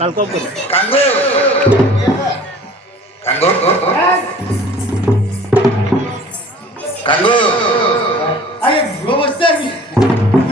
Kanggo. Kanggo. Kanggo. Kanggo. Ayo, gua basta lagi.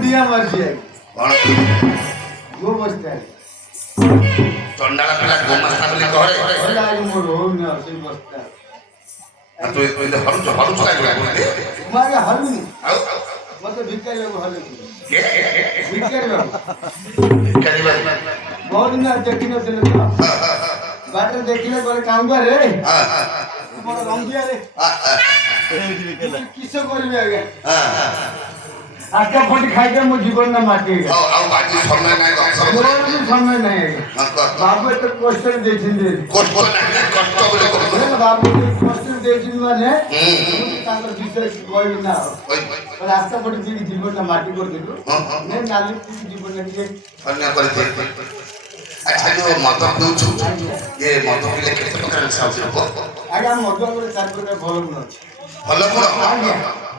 Dia marji. Gua basta. Chondala pila gua basta boli kore. Hola, ayo moro na se basta. Ato itu harus kayak gitu. Maga haluni. Au. Mata भिखारी लोग haluni. Ke? भिखारी लोग. Kali bali. बहुत दिन देखिन चले तो. बाटर देखिन बोले काम कर रे. तुम्हारा रंग दिया रे. किसको करबे आगे? आका फट खाई के मो जीवन ना माटी गया. ଆଉ ବାଜି ସମୟ ନାହିଁ ମୋର ସମୟ ନାହିଁ ଆଜ୍ଞା. ବାବୁ ଏତେ କଷ୍ଟ ଦେଇଛନ୍ତି. କଷ୍ଟ ନାହିଁ କଷ୍ଟ ବୋଲି କହୁଛନ୍ତି ବାବୁ କଷ୍ଟ ଦେଇଛନ୍ତି ମାନେ ତାଙ୍କର ବିଷୟ କହିବି ନା. ରାସ୍ତା ପଟେ ଯିକି ଜୀବନଟା ମାଟି କରିଦେଲୁ. ନେ ନାଲି ଜୀବନଟା ଟିକେ ଅନ୍ୟ କରିଥିଲେ ଆଚ୍ଛା ଯୋଉ ମଦ ପିଉଛୁ ଏ ମଦ ପିଇଲେ କେତେ ପ୍ରକାର ନିଶା ହବ ଆଜ୍ଞା ମଦ ଉପରେ 4 ପ୍ରକାର ଭଲ ଗୁଣ ଅଛି. ଭଲ ଗୁଣ ଆଜ୍ଞା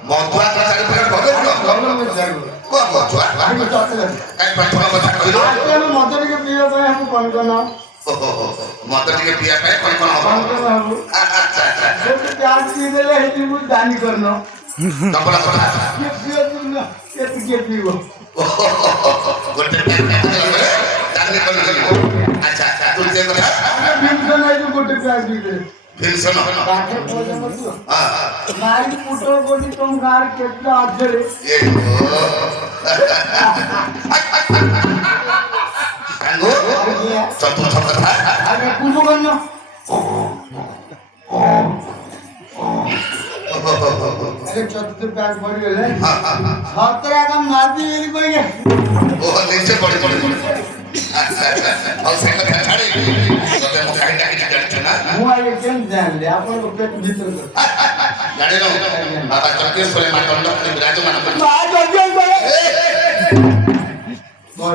ମଦୁଆ ଚାରି ପ୍ରକାର ଭଲ ଗୁଣ ଭଲ ଗୁଣ ଚାରି ଗୁଣ. କହ ଛୁଆ ଆଜି ଚକଲେଟ କାଇଁ ପ୍ରଥମ କଥା କହିଲୁ ଆଜି ଆମେ ମଦ ଟିକେ ପିଇବା ପାଇଁ ଆମେ କଣ କନା ମଦ ଟିକେ ପିଇବା ପାଇଁ କଣ ହବ ହବୁ ଆଚ୍ଛା ଆଚ୍ଛା ଗୋଟେ ଚାଟ ପିଇ ଦେଲେ ହେଇଠି ମୁଁ ଜାଣି କରିନ ଡବଲ କଥା କିଏ ପିଅ ନା କିଏ ପିଇବ ଗୋଟେ ଜାନି କରିବ ଆଚ୍ଛା ଆଚ୍ଛା ତୃତୀୟ କଥା ଭୀମସେନ ହେଇଛୁ ଗୋଟେ ଚାଟ ପିଇ ଦେଲେ ଭୀମସେନ ପାଖରେ ପଇସା ପଡ଼ିବ ହଁ ମାରି ପୁଟଳ କୋଟି ତମ ଗାଁରେ କେତେ ଅଛରେ ସାଙ୍ଗୁ ଚତୁର୍ଥ କଥା ଆଜ୍ଞା କୁମ୍ଭକର୍ଣ୍ଣ ଚତୁର୍ଥ ପ୍ୟାକ ପଡ଼ିଗଲେ ସତରେ ଆଗ ମାରି ବୋଲି କହିଲେ ଓହୋ ନିଜେ ପଡ଼ି ଆଚ୍ଛା ଆଚ୍ଛା ଆଉ ସେ କଥା ଛାଡ଼ି ତତେ ମୁଁ କାହିଁଟା କିଛି ଜାଣିଛୁ ନା ମୁଁ ଆଜ୍ଞା କେମିତି ଜାଣିଲି ଆପଣଙ୍କ ପେଟ ଭିତରେ ଜାଣିନ ବାବା ଚକ୍ରେଶ୍ୱରୀ ମା ଦଣ୍ଡକାଳୀ ବିରାଜମାନ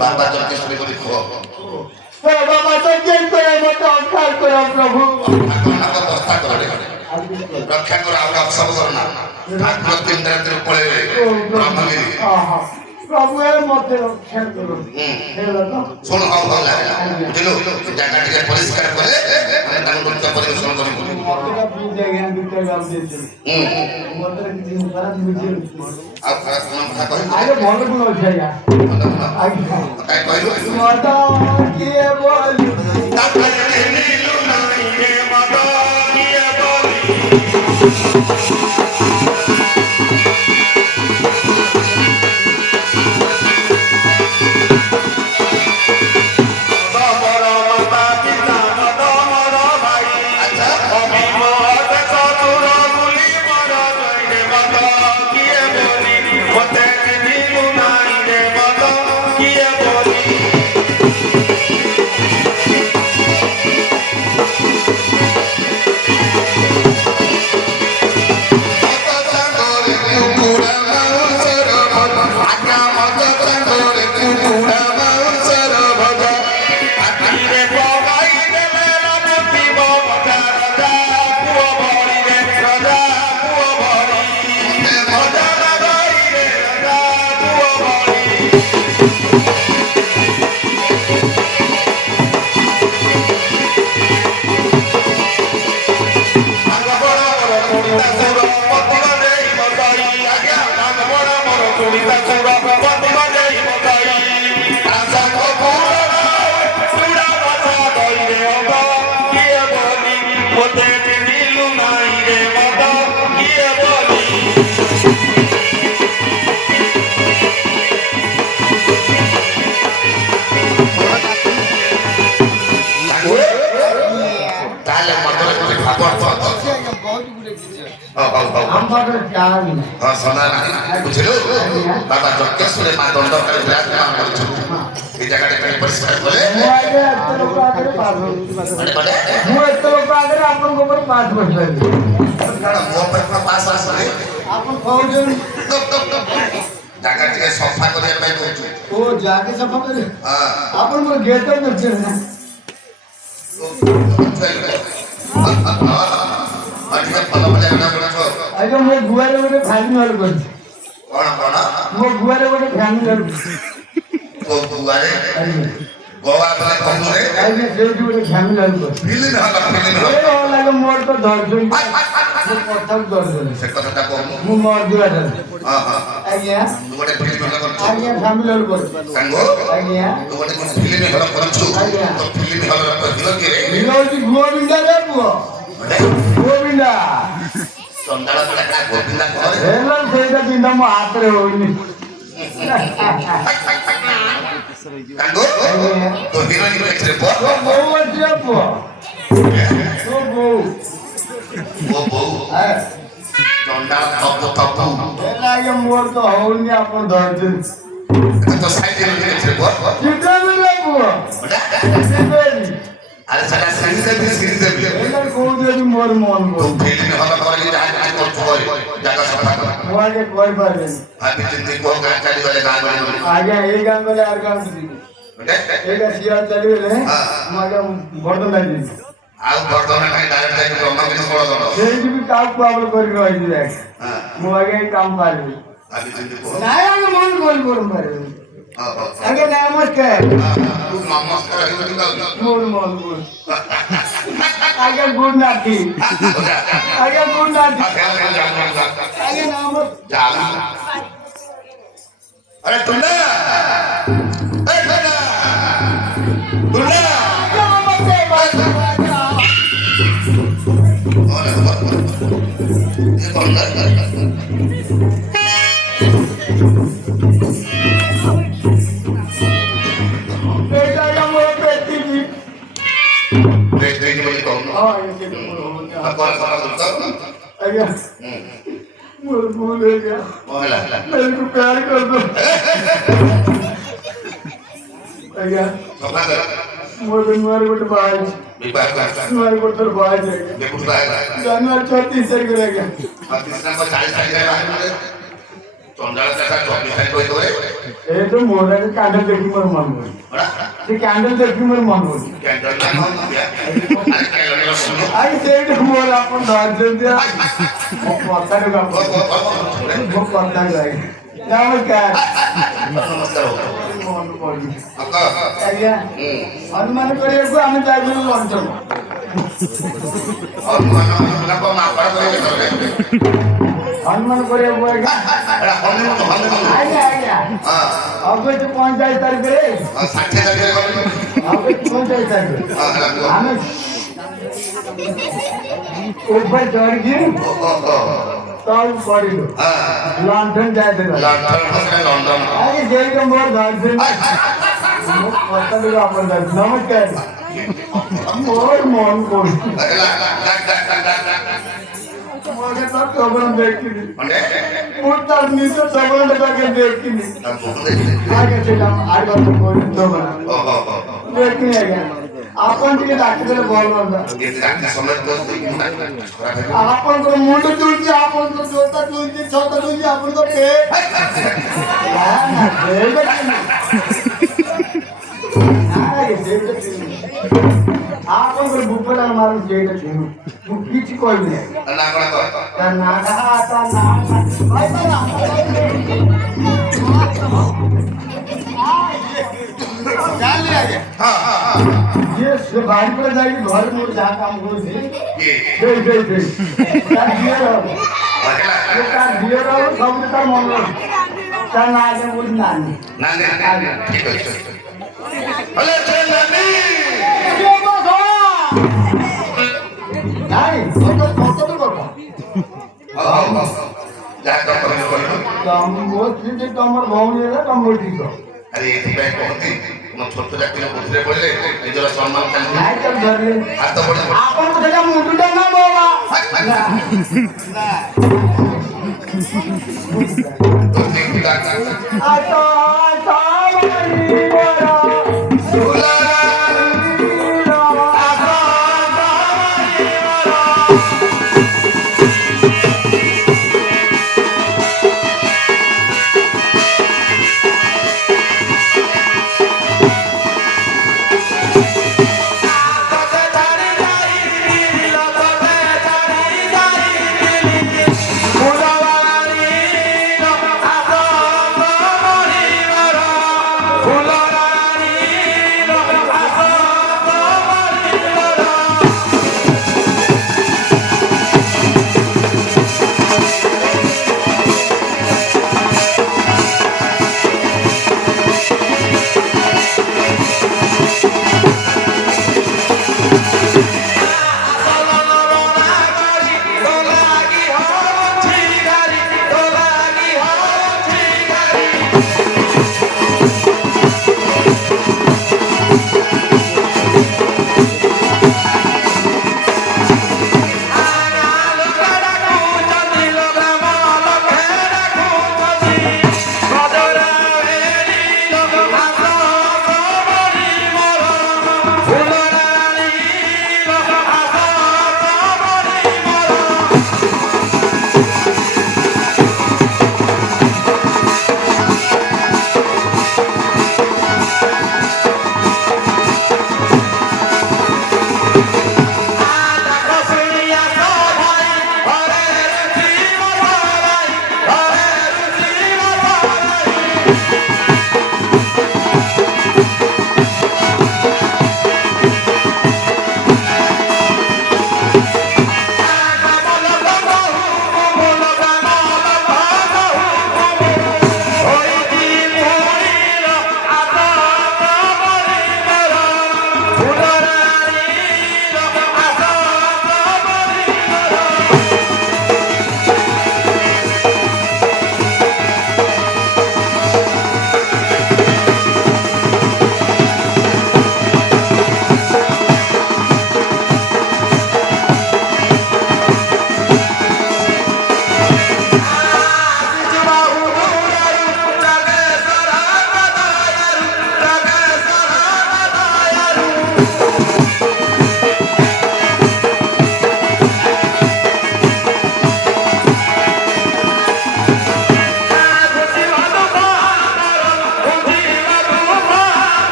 ବାବା ଚକ୍ରେଶ୍ୱରୀ ବୋଲି କୁହ ବାବା ଚକ୍ରେଶ୍ୱରୀ ମତେ ଅକ୍ଷର କର ପ୍ରଭୁ ଅବସ୍ଥା କରେ ରକ୍ଷା କର ଆଉ ଅପସବ କର ନା ଠାକୁର ତିନି ରାତିରେ ପଳେଇବେ ବ୍ରହ୍ମଗିରି ପ୍ରଭୁ ଏ ମତେ ରକ୍ଷା କର ଶୁଣ ହଉ ଭଲ ଲାଗିଲା ବୁଝିଲୁ ଜାଗା ଟିକେ ପରିଷ୍କାର କଲେ ଆମେ ତାଙ୍କୁ ନୃତ୍ୟ ପରିବେଷଣ କରିବୁ ଆଉ ଖରାପ ଗୁଣ କଥା କହିବୁ ଭଲ ଗୁଣ ଅଛି ଆଜ୍ଞା କାଇଁ କହିଲୁ ମଦ କିଏ ବୋଲି ତାହେଲେ ମଦର ଗୋଟେ ଭାବ ଅର୍ଥ ଅଛି ହଁ ସଦାରାଣୀ ବୁଝିଲୁ ବାବା ଚକ୍ରେଶ୍ୱରୀ ମା ଦଣ୍ଡକାଳୀ ବିରାଜମାନ କରିଛନ୍ତି এই ଜାଗାଟା କେମିତି ପରିଷ୍କାର କଲେ ମୁଁ ଏତେ ଲୋକ ଆଗରେ ଆପଣଙ୍କ ଉପରେ ପାଠ କରିପାରିବି ମୋ ଉପରେ ପାସ୍ ଆସରେ ଆପଣ କହୁଛନ୍ତି ଜାଗା ଟିକେ ସଫା କରିବା ପାଇଁ କହୁଛୁ ଓ ଜାଗା ସଫା କରିବେ ହଁ ଆପଣ ମୋର ଗେଟ କରିছে ନା ଆଜ୍ଞା ମୋ ଗୁଆରେ ଗୋଟେ ଫ୍ୟାମିଲି ହଲ୍ କରିଛି କଣ କଣ ମୋ ଗୁଆରେ ଗୋଟେ ଫ୍ୟାମିଲି ହଲ୍ ଗୋଆ ବୋଲେ କମୁରେ ଆଜ୍ଞା ସେଇଠି ଗୋଟେ ଫ୍ୟାମିଲି ହଲ୍ କରିଛି ଫିଲ୍ମ ଲାଗେ ମୋର ତ ଧରିଛନ୍ତି କଥାକୁ ଧରିଛନ୍ତି ସେ କଥାଟା କହୁ ମୁଁ ମରିଯିବାଟା ଆଜ୍ଞା ତୁ ଗୋଟେ ଫିଲ୍ମ ହଲ କରୁଛୁ ଆଜ୍ଞା ଫ୍ୟାମିଲି ହଲ୍ କରିଛି ସାଙ୍ଗ ଆଜ୍ଞା ତୁ ଗୋଟେ ଫିଲ୍ମ ହଲ କରୁଛୁ ତ ଫିଲ୍ମ ହଲର ହିରୋ କିଏ ହିରୋ ହଉଛି ଗୋବିନ୍ଦା ରେ ପୁଅ ଗୋବିନ୍ଦା ଚଣ୍ଡାଳ ପିଲା କା ଗୋବିନ୍ଦା ଘରେ ହେଲା ସେଇଟା ବିନ୍ଧା ମୋ ହାତରେ ହଉନି ସାଙ୍ଗ ତ ହିରୋଇନ ଦେଖିରେ ତୋ ବୋଉ ଅଛି ରେ ପୁଅ ତୋ ବୋଉ ମୋ ବୋଉ ଚଣ୍ଡାଳ ତପୁ ହେଲା ଆଜ୍ଞା ମୋର ତ ହଉନି ଆପଣ ଧରିଛନ୍ତି ତ ସାଇଡରେ ଦେଖିରେ ପୁଅ ଚିତ୍ରବୀର ପୁଅ ଚିତ୍ରବୀର ଆରେ ସେଟା ସିରିଦେବି ହେଲା କହୁଛନ୍ତି ମୋର ମନ ତୁ ପଡୁଛି ଫିଲ୍ମ ହଲ କରିକି ଯାହା କିଛି କରୁଛୁ କରେ ଜାଗା ସଫା କର ମୁଁ ଆଜ୍ଞା କହିପାରିବିନି ଭାବି ଚିନ୍ତି କୁହ ଗାଁ ଚାଲିଗଲେ ଗାଁ ଗଳି ଆଜ୍ଞା ଏଇ ଗାଁ ଗଲେ ଆର ଗାଁ ଯିବି ଏଇଟା ସିଆଡେ ଚାଲିଗଲେ ମୁଁ ଆଜ୍ଞା ବର୍ଦ୍ଧନ ଯିବି ଆଉ ବର୍ତ୍ତମାନ ପାଇଁ ଡାଇରେକ୍ଟ ଯାଇକି ବ୍ରହ୍ମଗିରି ବଳଦଣ୍ଡ ସେଇଠି ବି କାହାକୁ ଆପଣ କରିକି ରହିଯିବେ ମୁଁ ଆଜ୍ଞା ଏଇ କାମ ପାରିବି ଆଜି ଯେମିତି କୁହ ନାଇଁ ଆଜ୍ଞା ମନ କଲ୍ କରୁ ପାରେ ଆଜ୍ଞା ନମସ୍କାର ନମସ୍କାର ହେଇଗଲି ତ ମୋର ମନ କରୁ ଆଜ୍ଞା ଗୁଡ ନାଠି ଆଜ୍ଞା ଗୁଡ ନାଠି ଆଜ୍ଞା ନମସ୍କାର अरे टुल्ला टुल्ला बेटा का मोर बेटी भी हाँ ये अయ్యా मुझे भूल हो गया मेरे को प्यार कर दो अయ్యా मुझे मारे को बाहर मारे को तो बाहर जाएगा जानवर 34 तारीख को रहेगा ये तो मोरा के कैंडल देखी मर मन हो ये कैंडल देखी मर मन हो आई सेट मोरा अपन दाद दे दिया वो पता नहीं वो पता नहीं नमस्कार ଆଜ୍ଞା ଅନୁମାନ କରିବାକୁ ଆମେ ଯାଇଥିଲୁ ଲଞ୍ଚନ ଅନୁମାନ କରିବାକୁ ଆଜ୍ଞା ଆଜ୍ଞା ଅଗଷ୍ଟ 45 ତାରିଖରେ ଅଗଷ୍ଟ 45 ତାରିଖରେ ଆମେ ଉପରେ ଚଢ଼ିକି ତଳକୁ ପଡ଼ିଲୁ ଲଣ୍ଡନ ଯାଇଥିଲୁ ଆଜ୍ଞା ସେଇଟା ମୋର ଗାର୍ଲଫ୍ରେଣ୍ଡ नमस्कार मोर मन कोड मोगे तो खबर देखिनी मोर निसे खबर लगे देखिनी आगे से हम आगे तो कोई तो बना देखिनी आगे आपन के डाक्टर ले बोल बंदा आपन को मुंड तुलसी आपन को जोता तुलसी छोटा तुलसी आपन को पे ना आपन को बुफला मार जेटा छेनु तू किछि कोइ नै ना भाई बना जान ले आगे हां ये से बाहर पर जाई घर में जा काम करू छी दे क्या दिए रहो ये का दिए रहो सब का मन रो ता ना आगे बुझ नानी ठीक है हेलो चल नानी नहीं तो करो जा तो करो हम वो चीज तमर भौणी है तम मोटी को अरे एथि कहती mo छोट जाति बुझले पड़ले निजर सम्मान कान नहीं तब धरले हाथ पड़े आपन को देखा मुंडुटा ना बाबा ना